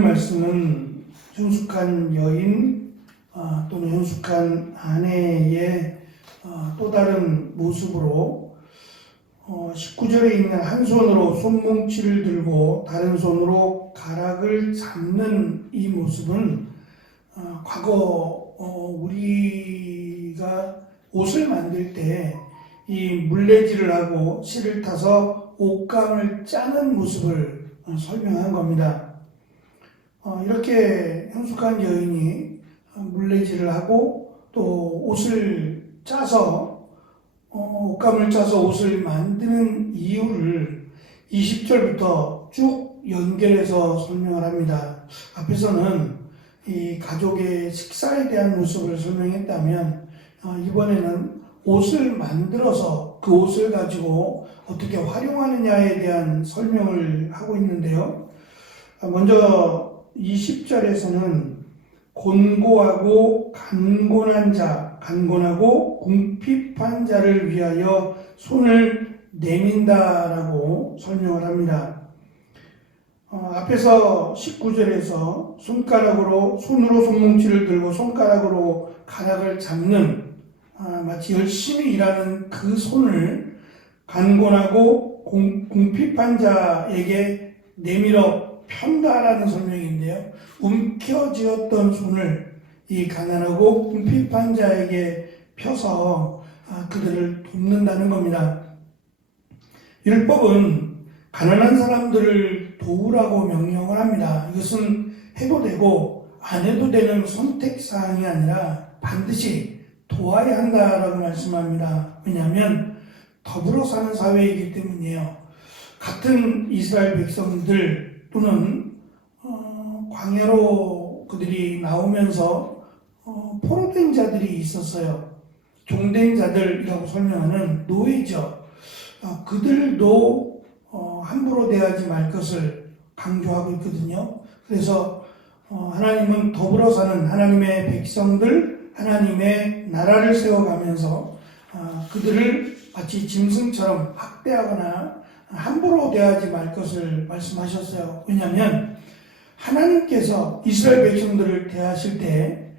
오늘 말씀은 현숙한 여인 또는 현숙한 아내의 또 다른 모습으로 19절에 있는 한 손으로 손뭉치를 들고 다른 손으로 가락을 잡는 이 모습은 과거 우리가 옷을 만들 때 이 물레질을 하고 실을 타서 옷감을 짜는 모습을 설명한 겁니다. 이렇게 현숙한 여인이 물레질을 하고 또 옷을 짜서 옷감을 짜서 옷을 만드는 이유를 20절부터 쭉 연결해서 설명을 합니다. 앞에서는 이 가족의 식사에 대한 모습을 설명했다면 이번에는 옷을 만들어서 그 옷을 가지고 어떻게 활용하느냐에 대한 설명을 하고 있는데요. 먼저 20절에서는 곤고하고 간곤한 자, 간곤하고 궁핍한 자를 위하여 손을 내민다라고 설명을 합니다. 앞에서 19절에서 손으로 손뭉치를 들고 손가락으로 가락을 잡는 마치 열심히 일하는 그 손을 간곤하고 궁핍한 자에게 내밀어 편다라는 설명인데요. 움켜쥐었던 손을 이 가난하고 궁핍한 자에게 펴서 그들을 돕는다는 겁니다. 율법은 가난한 사람들을 도우라고 명령을 합니다. 이것은 해도 되고 안 해도 되는 선택사항이 아니라 반드시 도와야 한다라고 말씀합니다. 왜냐하면 더불어 사는 사회이기 때문이에요. 같은 이스라엘 백성들 또는 광야로 그들이 나오면서 포로된 자들이 있었어요. 종된 자들이라고 설명하는 노예죠. 그들도 함부로 대하지 말 것을 강조하고 있거든요. 그래서 하나님은 더불어 사는 하나님의 백성들, 하나님의 나라를 세워가면서 그들을 마치 짐승처럼 학대하거나 함부로 대하지 말 것을 말씀하셨어요. 왜냐하면 하나님께서 이스라엘 백성들을 대하실 때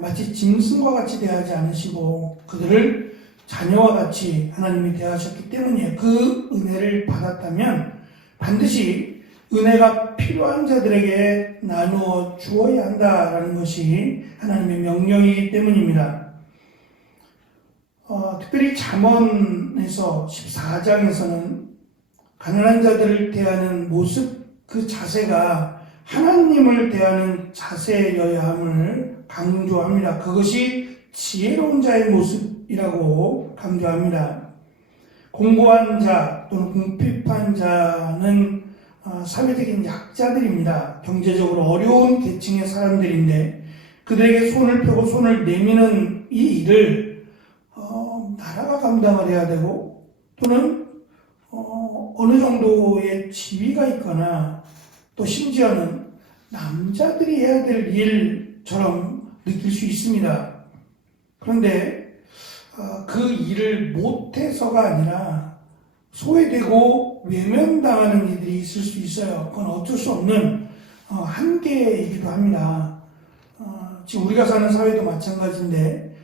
마치 짐승과 같이 대하지 않으시고 그들을 자녀와 같이 하나님이 대하셨기 때문이에요. 그 은혜를 받았다면 반드시 은혜가 필요한 자들에게 나누어 주어야 한다라는 것이 하나님의 명령이기 때문입니다. 특별히 잠언에서 14장에서는 가난한 자들을 대하는 모습, 그 자세가 하나님을 대하는 자세여야 함을 강조합니다. 그것이 지혜로운 자의 모습이라고 강조합니다. 공고한 자 또는 궁핍한 자는 사회적인 약자들입니다. 경제적으로 어려운 계층의 사람들인데 그들에게 손을 펴고 손을 내미는 이 일을 나라가 감당을 해야 되고 또는 어느 정도의 지위가 있거나 또 심지어는 남자들이 해야 될 일처럼 느낄 수 있습니다. 그런데 그 일을 못해서가 아니라 소외되고 외면당하는 이들이 있을 수 있어요. 그건 어쩔 수 없는 한계이기도 합니다. 지금 우리가 사는 사회도 마찬가지인데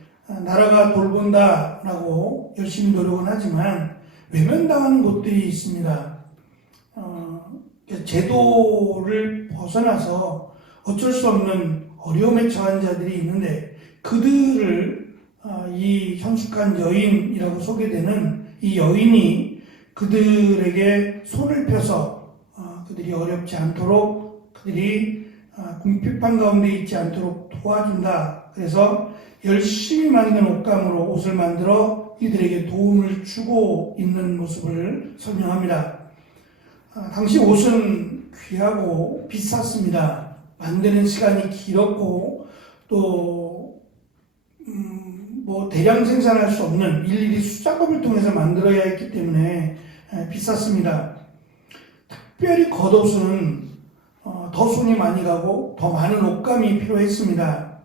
나라가 돌본다라고 열심히 노력은 하지만 외면당하는 곳들이 있습니다. 제도를 벗어나서 어쩔 수 없는 어려움에 처한 자들이 있는데 그들을 이 현숙한 여인이라고 소개되는 이 여인이 그들에게 손을 펴서 그들이 어렵지 않도록 그들이 궁핍한 가운데 있지 않도록 도와준다. 그래서 열심히 만든 옷감으로 옷을 만들어 이들에게 도움을 주고 있는 모습을 설명합니다. 당시 옷은 귀하고 비쌌습니다. 만드는 시간이 길었고 또 대량 생산할 수 없는 일일이 수작업을 통해서 만들어야 했기 때문에 비쌌습니다. 특별히 겉옷은 더 손이 많이 가고 더 많은 옷감이 필요했습니다.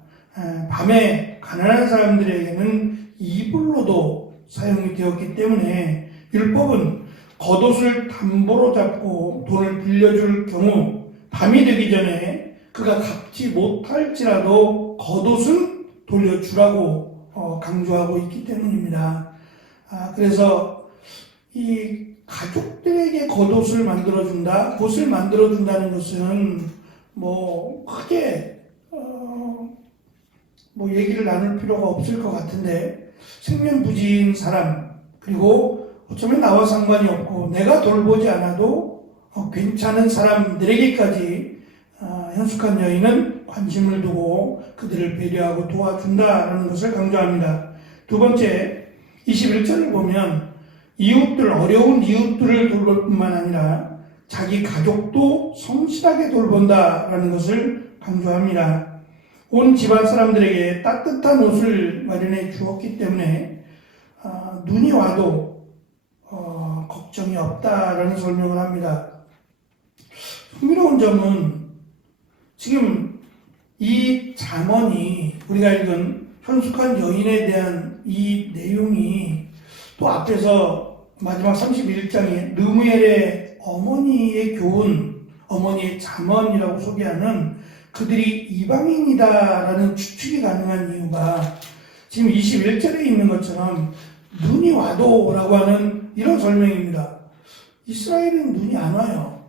밤에 가난한 사람들에게는 이불로도 사용이 되었기 때문에 율법은 겉옷을 담보로 잡고 돈을 빌려줄 경우 밤이 되기 전에 그가 갚지 못할지라도 겉옷은 돌려주라고 강조하고 있기 때문입니다. 그래서 이 가족들에게 겉옷을 만들어준다, 옷을 만들어준다는 것은 뭐 크게 뭐 얘기를 나눌 필요가 없을 것 같은데, 생면부지인 사람, 그리고 어쩌면 나와 상관이 없고 내가 돌보지 않아도 괜찮은 사람들에게까지 현숙한 여인은 관심을 두고 그들을 배려하고 도와준다라는 것을 강조합니다. 두 번째, 21절을 보면 이웃들, 어려운 이웃들을 돌볼 뿐만 아니라 자기 가족도 성실하게 돌본다라는 것을 강조합니다. 온 집안 사람들에게 따뜻한 옷을 마련해 주었기 때문에 눈이 와도 걱정이 없다라는 설명을 합니다. 흥미로운 점은 지금 이 잠언이, 우리가 읽은 현숙한 여인에 대한 이 내용이 또 앞에서 마지막 31장에 르무엘의 어머니의 교훈, 어머니의 잠언이라고 소개하는 그들이 이방인이다라는 추측이 가능한 이유가 지금 21절에 있는 것처럼 눈이 와도 라고 하는 이런 설명입니다. 이스라엘은 눈이 안 와요.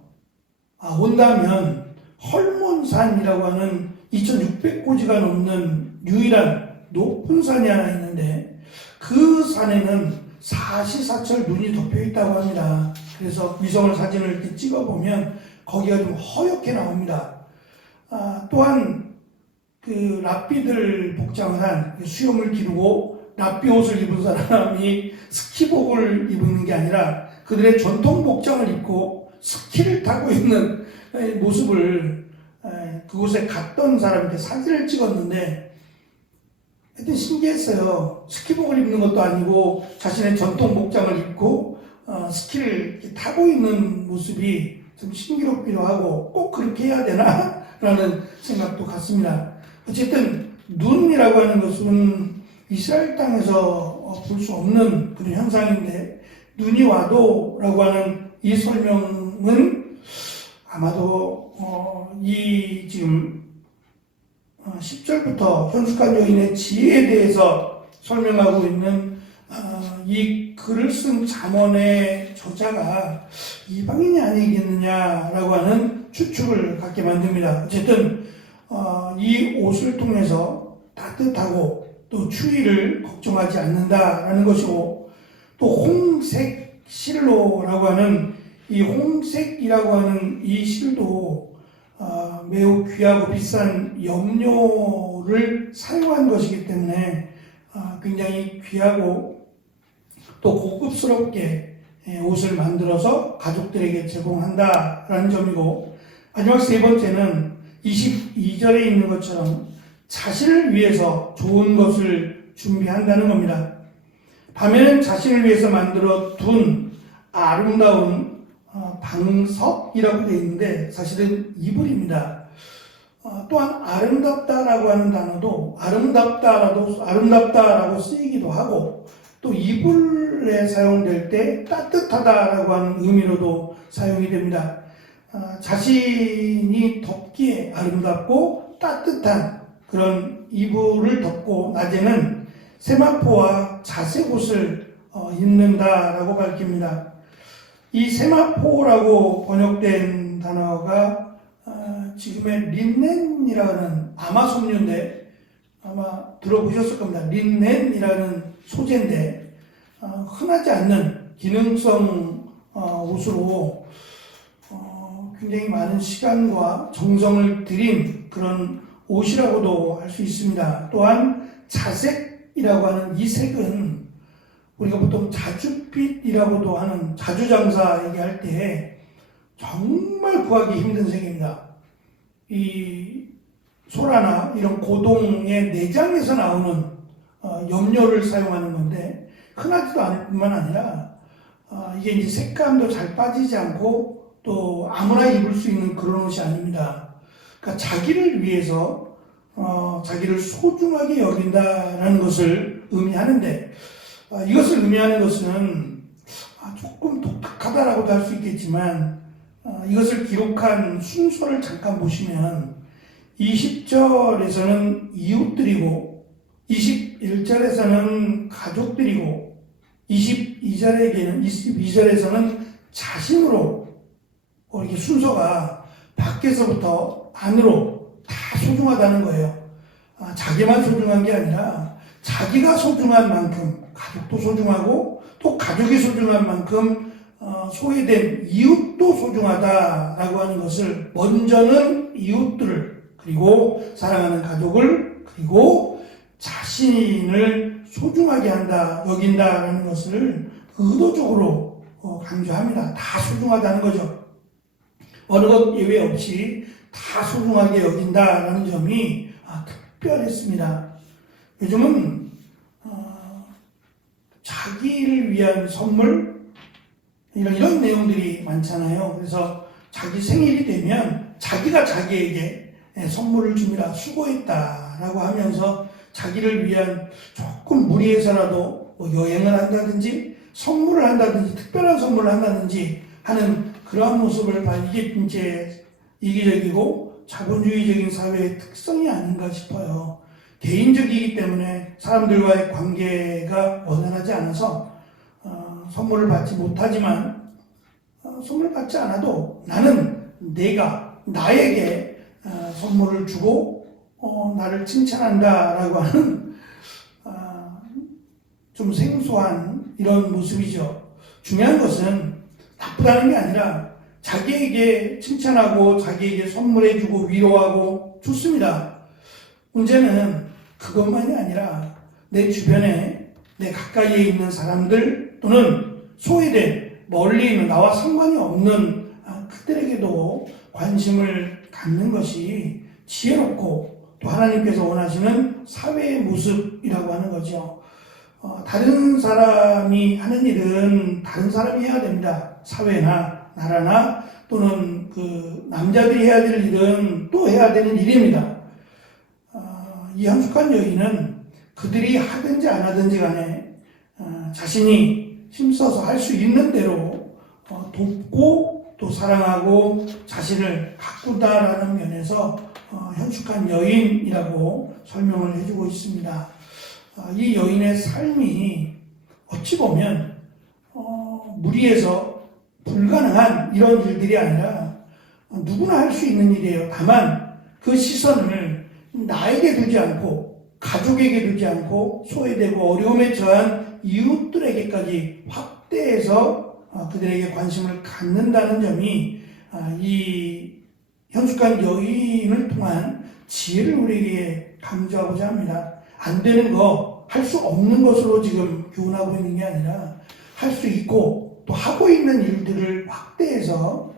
온다면 헐몬산이라고 하는 2600고지가 넘는 유일한 높은 산이 하나 있는데 그 산에는 사시사철 눈이 덮여 있다고 합니다. 그래서 위성을 사진을 이렇게 찍어보면 거기가 좀 허옇게 나옵니다. 또한 그 랍비들 복장을 한 수염을 기르고 랍비 옷을 입은 사람이 스키복을 입는 게 아니라 그들의 전통 복장을 입고 스키를 타고 있는 모습을 그곳에 갔던 사람한테 사진을 찍었는데 하여튼 신기했어요. 스키복을 입는 것도 아니고 자신의 전통 복장을 입고 스키를 이렇게 타고 있는 모습이 좀 신기롭기도 하고 꼭 그렇게 해야 되나? 라는 생각도 같습니다. 어쨌든 눈이라고 하는 것은 이스라엘 땅에서 볼 수 없는 그런 현상인데 눈이 와도 라고 하는 이 설명은 아마도 이 지금 10절부터 현숙한 여인의 지혜에 대해서 설명하고 있는 이 글을 쓴 잠언의 저자가 이방인이 아니겠느냐라고 하는 추측을 갖게 만듭니다. 어쨌든 이 옷을 통해서 따뜻하고 또 추위를 걱정하지 않는다라는 것이고, 또 홍색 실로라고 하는 이 홍색이라고 하는 이 실도 매우 귀하고 비싼 염료를 사용한 것이기 때문에 굉장히 귀하고 또 고급스럽게 옷을 만들어서 가족들에게 제공한다라는 점이고, 마지막 세 번째는 22절에 있는 것처럼 자신을 위해서 좋은 것을 준비한다는 겁니다. 밤에는 자신을 위해서 만들어 둔 아름다운 방석이라고 되어 있는데 사실은 이불입니다. 또한 아름답다라고 하는 단어도 아름답다라고 쓰이기도 하고, 또 이불에 사용될 때 따뜻하다라고 하는 의미로도 사용이 됩니다. 자신이 덥기에 아름답고 따뜻한 그런 이불을 덮고 낮에는 세마포와 자색옷을 입는다라고 밝힙니다. 이 세마포라고 번역된 단어가 지금의 린넨이라는 아마솜류인데 아마 들어보셨을 겁니다. 린넨이라는 소재인데 흔하지 않는 기능성 옷으로 굉장히 많은 시간과 정성을 들인 그런 옷이라고도 할 수 있습니다. 또한 자색이라고 하는 이 색은 우리가 보통 자줏빛이라고도 하는 자주장사 얘기할 때 정말 구하기 힘든 색입니다. 이 소라나 이런 고동의 내장에서 나오는 염료를 사용하는 건데 흔하지도 않을 뿐만 아니라 이게 이제 색감도 잘 빠지지 않고 또 아무나 입을 수 있는 그런 옷이 아닙니다. 그러니까 자기를 위해서 자기를 소중하게 여긴다라는 것을 의미하는데, 이것을 의미하는 것은 조금 독특하다라고도 할 수 있겠지만 이것을 기록한 순서를 잠깐 보시면 20절에서는 이웃들이고 21절에서는 가족들이고 22절에서는 자신으로 이렇게 순서가 밖에서부터 안으로 다 소중하다는 거예요. 자기만 소중한 게 아니라 자기가 소중한 만큼 가족도 소중하고 또 가족이 소중한 만큼 소외된 이웃도 소중하다라고 하는 것을 먼저는 이웃들을 그리고 사랑하는 가족을 그리고 자신을 소중하게 한다, 여긴다라는 것을 의도적으로 강조합니다. 다 소중하다는 거죠. 어느 것 예외 없이 다 소중하게 여긴다라는 점이 특별했습니다. 요즘은 자기를 위한 선물 이런 내용들이 많잖아요. 그래서 자기 생일이 되면 자기가 자기에게 선물을 줍니다. 수고했다라고 하면서 자기를 위한 조금 무리해서라도 여행을 한다든지 선물을 한다든지 특별한 선물을 한다든지 하는 그러한 모습을 이게 이제 이기적이고 자본주의적인 사회의 특성이 아닌가 싶어요. 개인적이기 때문에 사람들과의 관계가 원활하지 않아서 선물을 받지 못하지만 선물을 받지 않아도 나는 나에게 선물을 주고 나를 칭찬한다라고 하는 좀 생소한 이런 모습이죠. 중요한 것은 나쁘다는 게 아니라 자기에게 칭찬하고 자기에게 선물해주고 위로하고 좋습니다. 문제는 그것만이 아니라 내 주변에 내 가까이에 있는 사람들 또는 소외된 멀리 있는 나와 상관이 없는 그들에게도 관심을 갖는 것이 지혜롭고 또 하나님께서 원하시는 사회의 모습이라고 하는 거죠. 다른 사람이 하는 일은 다른 사람이 해야 됩니다. 사회나 나라나 또는 그 남자들이 해야 될 일은 또 해야 되는 일입니다. 이 현숙한 여인은 그들이 하든지 안 하든지 간에 자신이 힘써서 할 수 있는 대로 돕고 또 사랑하고 자신을 가꾼다라는 면에서 현숙한 여인이라고 설명을 해주고 있습니다. 이 여인의 삶이 어찌 보면 무리해서 불가능한 이런 일들이 아니라 누구나 할 수 있는 일이에요. 다만 그 시선을 나에게 두지 않고 가족에게 두지 않고 소외되고 어려움에 처한 이웃들에게까지 확대해서 그들에게 관심을 갖는다는 점이 이 현숙한 여인을 통한 지혜를 우리에게 강조하고자 합니다. 안 되는 거, 할 수 없는 것으로 지금 교훈하고 있는 게 아니라 할 수 있고 또 하고 있는 일들을 확대해서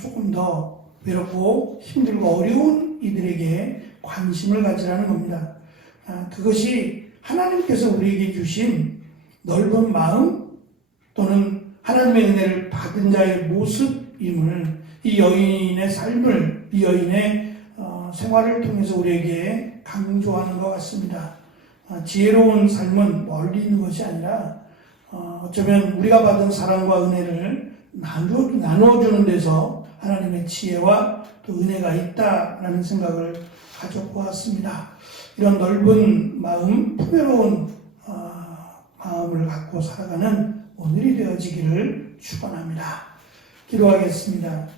조금 더 외롭고 힘들고 어려운 이들에게 관심을 가지라는 겁니다. 그것이 하나님께서 우리에게 주신 넓은 마음 또는 하나님의 은혜를 받은 자의 모습임을 이 여인의 삶을, 이 여인의 생활을 통해서 우리에게 강조하는 것 같습니다. 지혜로운 삶은 멀리 있는 것이 아니라 어쩌면 우리가 받은 사랑과 은혜를 나눠주는 데서 하나님의 지혜와 또 은혜가 있다라는 생각을 가져보았습니다. 이런 넓은 마음, 풍요로운 마음을 갖고 살아가는 오늘이 되어지기를 축원합니다. 기도하겠습니다.